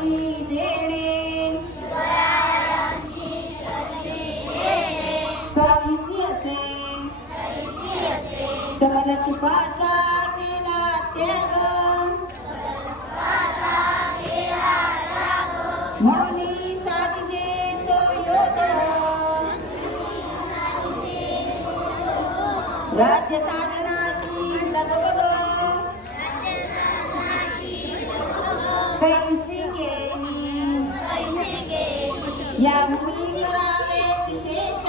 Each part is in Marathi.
शरणी देणे कैसी असे सकल सुखाचा केला त्याग म्हणून साधिजे तो योग राज्य साधनाची लगबग कैसी केली या मुली करावे विशेष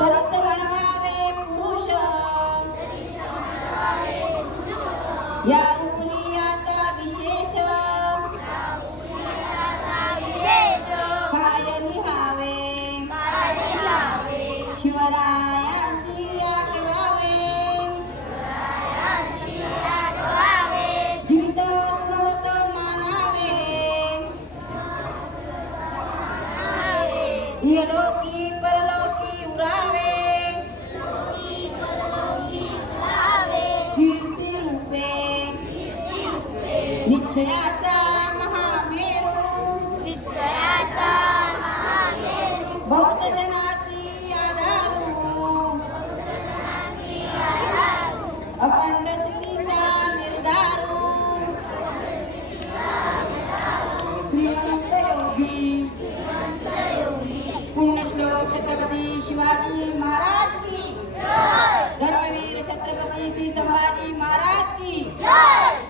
तरीच म्हणवावे पुरुष या मुली आता विशेष काय लिहावे शिवरायासी आठवावे जीवित ऋणोत मानावे इहलोकी परलोकी उरावे कीर्ती रूपे निश्चयाचा महामेरू भक्तजनासी आधारू अखंड स्थितीचा निर्धारू श्रीमंत योगी पुण्यश्लोक छत्रपती शिवाजी महाराज की धर्मवीर छत्रपती श्री संभाजी महाराज की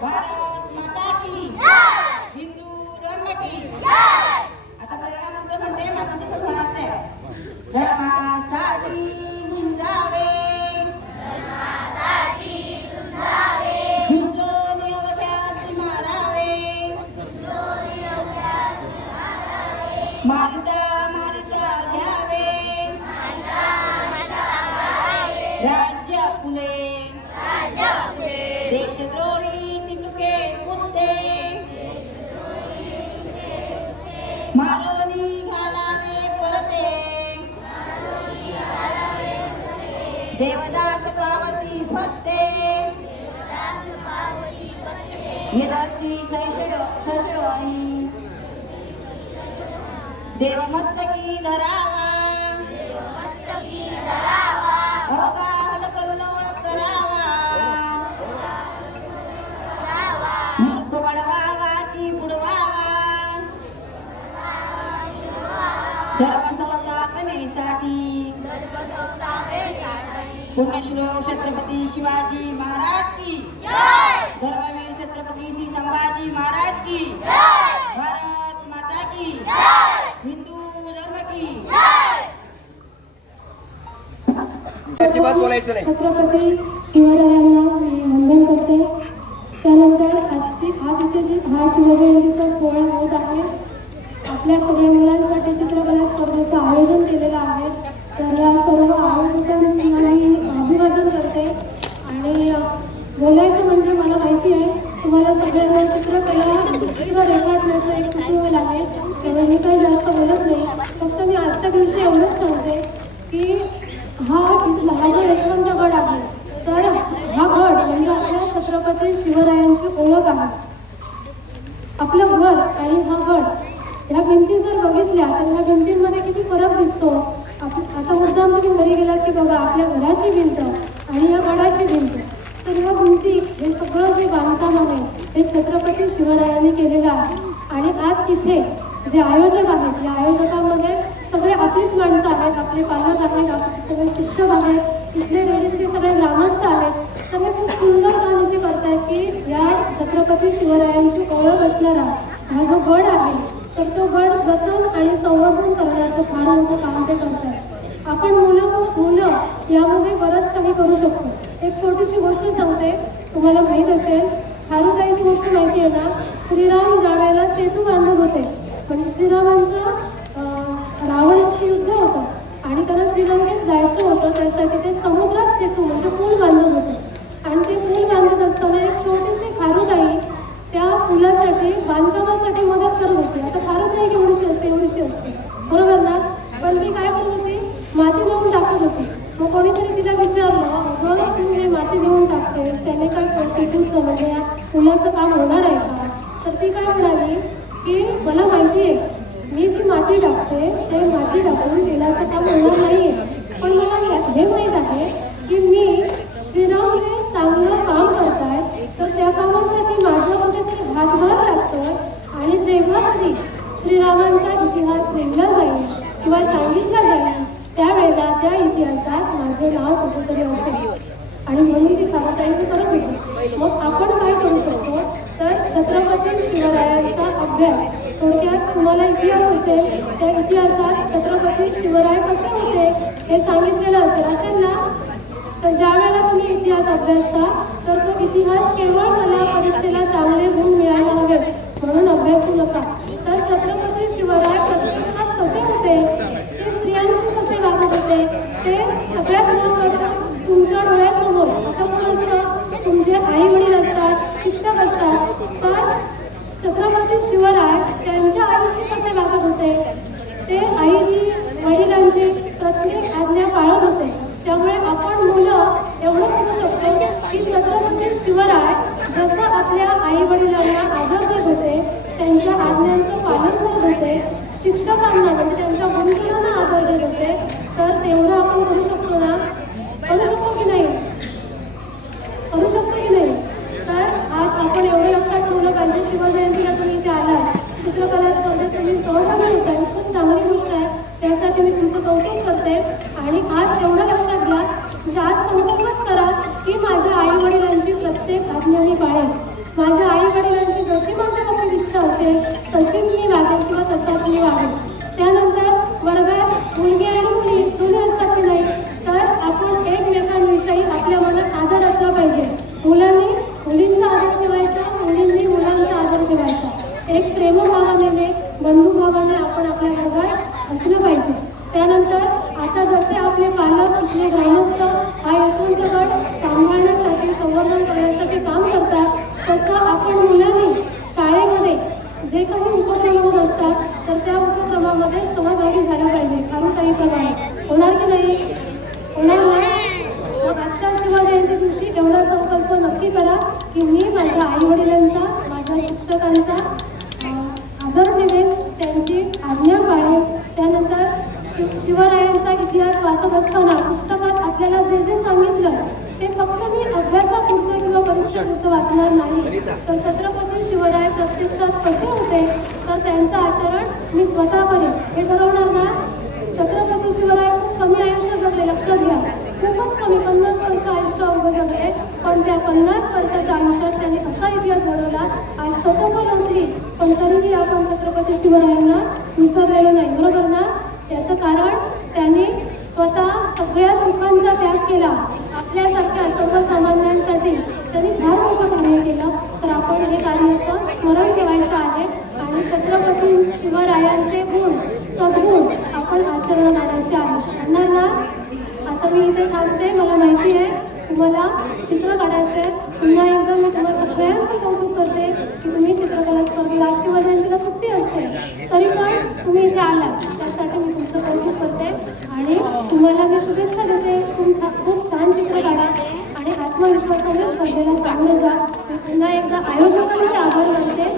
भारत माता की हिंदू धर्म की आता पहिला मंत्र म्हणते माझं तसं म्हणायचं आहे धर्मासाठी झुंजावे झुंजून अवघ्यास मारावे मारिता मारिता घ्यावे राज्य फुले देशद्रोही तिटुके पुत्ते मारोनी घालावे परते देवदास पावती भक्ते निरक्ती शैशवानी देवमस्तकी धरावा अवगाहल कल्लोळ करावा मूर्ख वडवावा की बुडवावा धर्मसंस्थापनेसाठी पुण्यश्लोक छत्रपती शिवाजी महाराज की धर्मवीर छत्रपती श्री संभाजी महाराज की भारत माता की हिंदू धर्म की अजिबात बोलायचं नाही. छत्रपती शिवरायांना मी वंदन करते. त्यानंतर आज इथे हा शिवजयंतीचा सोहळा होत आहे. आपल्या सगळ्या मुलांसाठी चित्रकला स्पर्धेचं आयोजन केलेलं आहे. तर या सर्व आयोजकांना मी अभिवादन करते. आणि बोलायचं म्हणजे मला माहिती आहे तुम्हाला सगळ्यांना चित्रकला किंवा रेखाटण्याचं एक कुतूहल आहे. त्यामुळे मी काही जास्त बोलत नाही. फक्त मी आजच्या दिवशी एवढंच सांगते की हा जो यशवंतगड आहे तर हा गड म्हणजे आपल्या छत्रपती शिवरायांची ओळख आहे. आपलं घर आणि हा गड ह्या भिंती जर बघितल्या तर ह्या भिंतींमध्ये किती फरक दिसतो. आता मुद्दाम तुम्ही घरी गेलात की बघा आपल्या घराची भिंत आणि या गडाची भिंत. तर ह्या भिंती हे सगळं जे बांधकाम आहे हे छत्रपती शिवरायांनी केलेलं आहे. आणि आज इथे जे आयोजक आहेत या आयोजकांमध्ये सगळे आपलीच माणसं आहेत. आपले पालक आहेत, आपले सगळे शिक्षक आहेत, इथले लेडीज सगळे ग्रामस्थ आहेत. तर हे खूप सुंदर काम इथे करतायत की या छत्रपती शिवरायांची ओळख असणारा हा जो गड आहे तर तो गड जतन आणि संवर्धन करण्याचं फार मोठं काम ते करतात. आपण मुलं यामध्ये बरंच काही करू शकतो. एक छोटीशी गोष्ट सांगते. तुम्हाला माहीत असेल खारुताईची गोष्ट माहिती आहे ना. श्रीराम ज्या वेळेला सेतू बांधत होते म्हणजे श्रीरामांचं रावणाशी युद्ध होतं आणि त्यांना श्रीलंकेत जायचं होतं. त्यासाठी ते समुद्रात सेतू म्हणजे पूल बांधत होते. आणि ते पूल बांधत असताना एक छोटीशी खारुताई त्या पुलासाठी बांधकामासाठी मदत करत होती. आता खारुताई एवढीशी असते बरोबर ना. पण ती काय करत होती माती देऊन टाकत होती. मग कोणीतरी तिला विचारलं अगं तू हे माती देऊन टाकतेस त्याने काय सेतूचं म्हणजे मुलाचं काम होणार आहे का? तर ती काय म्हणाली की मला माहिती आहे मी जी माती टाकते ते माती टाकून तेलाचं काम होणार नाही, पण मला हे माहीत आहे की मी श्रीराम जे चांगलं काम करतायत तर त्या कामासाठी माझं कुठेतरी हातभार लागतोय आणि जेव्हा कधी श्रीरामांचा इतिहास लिहिला जाईल किंवा सांगितला जाईल त्यावेळेला त्या इतिहासात माझे नाव कुठेतरी असेल आणि म्हणून ती कामाताईचं करत होती. मग आपण काय करू शकतो तर छत्रपती शिवरायांचा अभ्यास थोडक्यात तुम्हाला इतिहास असेल त्या इतिहासात छत्रपती शिवराय कसे होते हे सांगितलेलं असेल ना. तर ज्या वेळेला तुम्ही इतिहास अभ्यासता तर तो इतिहास केवळ मला परीक्षेला चांगले गुण मिळायला हवेत म्हणून अभ्यासू नका. तर छत्रपती शिवराय प्रत्यक्षात कसे होते ते स्त्रियांशी कसे वागत होते ते सगळ्यात महत्त्वाचं तुमच्या डोळ्यासमोर. आता कोण असतं तुमचे आई वडील असतात शिक्षक असतात तर छत्रपती शिवराय त्यांच्या आईशी कसे वागत होते ते आईची वडिलांची प्रत्येक आज्ञा पाळत होते. त्यामुळे आपण मुलं एवढं करू शकतो की छत्रपती शिवराय जसं आपल्या आई वडिलांना आदर देत होते त्यांच्या आज्ञांचं पालन करत होते शिक्षकांना म्हणजे त्यांच्या गुरुजनांना आदर देत होते तर तेवढं आपण करू शकतो ना. करू शकतो की नाही? करू शकतो की नाही? तर आज आपण एवढं लक्षात ठेवलं पाहिजे. शिवजयंतीला तुम्ही इथे आलात चित्रकला स्पर्धेत तुम्ही सहभागी होताय खूप चांगली गोष्ट आहे त्यासाठी मी तुमचं कौतुक करते. आणि आज एवढं लक्षात घ्या म्हणजे आज संकल्पच करा की माझ्या आई वडिलांची प्रत्येक आज्ञा मी पाळेन. माझ्या आई वडिलांची जशी माझ्या बाबतीत इच्छा असेल तशीच मी वागेन किंवा तसाच मी वागेन. त्यानंतर वर्गात मुलगी आणि मुली दोन्ही असतात की नाही तर आपण एकमेकांविषयी आपल्या मनात आदर असला पाहिजे. मुलांनी मुलींचा आदर ठेवायचा मुलींनी मुलांचा आदर ठेवायचा. एक प्रेमभावाने बंधुभावाने आपण आपल्या वर्गात असलं पाहिजे. त्यानंतर आता जसे आपले पालक आपले ग्रामस्थ हा यशवंत गट सांभाळण्यासाठी संवर्धन करण्यासाठी काम करतात तसं आपण मुलांनी शाळेमध्ये जे काही उपक्रम होत असतात तर त्या उपक्रमामध्ये सहभागी झालं पाहिजे. कारुताईप्रमाणे होणार की नाही? होणार ना? मग आजच्या शिवजयंती दिवशी एवढा संकल्प नक्की करा की मी माझ्या आई वडिलांचा माझ्या शिक्षकांचा आदर ठेवेन त्यांची आज्ञा पाळेन. त्यानंतर शिवरायांचा इतिहास वाचत असताना पुस्तकात आपल्याला जे जे सांगितलं ते फक्त मी अभ्यासापुरतं किंवा परीक्षेपुरतं वाचणार नाही तर छत्रपती शिवराय प्रत्यक्षात कसे होते तर त्यांचं आचरण मी स्वतः करेन हे ठरवणार ना. छत्रपती शिवराय खूप कमी आयुष्य जगले लक्षात घ्या खूपच कमी 50 वर्ष आयुष्य उभं जगले पण त्या 50 वर्षाच्या आयुष्यात त्यांनी असा इतिहास घडवला आज शतकं लोटली पण तरीही आपण छत्रपती शिवरायांना विसरलेलो नाही बरोबर ना. त्याचं कारण त्यांनी स्वतः सगळ्या सुखांचा त्याग केला आपल्यासारख्या सर्वसामान्यांसाठी त्यांनी फार मोठं कार्य केलं तर आपण हे कार्याचं स्मरण ठेवायचं आहे आणि छत्रपती शिवरायांचे गुण सद्गुण आपण आचरणात आणायचे आहे. म्हणणार ना. आता मी इथे थांबते. मला माहिती आहे तुम्हाला चित्र काढायचं आहे. पुन्हा एकदा मी तुम्हाला सगळ्यांचं कौतुक करते की तुम्ही चित्रकला स्पर्धेला शिवजयंतीला सुट्टी असते तरी पण तुम्ही इथे आलात त्यासाठी मी तुमचं कौतुक करते आणि तुम्हाला मी शुभेच्छा देते. खूप छान चित्र काढा आणि आत्मविश्वासाने स्पर्धेला सामोरं जा. मी पुन्हा एकदा आयोजकांचे आभार मानते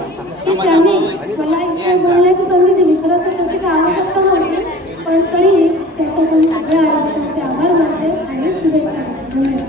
की त्यांनी मला इथे बोलण्याची संधी दिली. खरं तर तशी काय आवश्यकता नव्हती पण तरीही त्यासाठी सगळ्या आयोजकांचे आभार मानते आणि शुभेच्छा. धन्यवाद.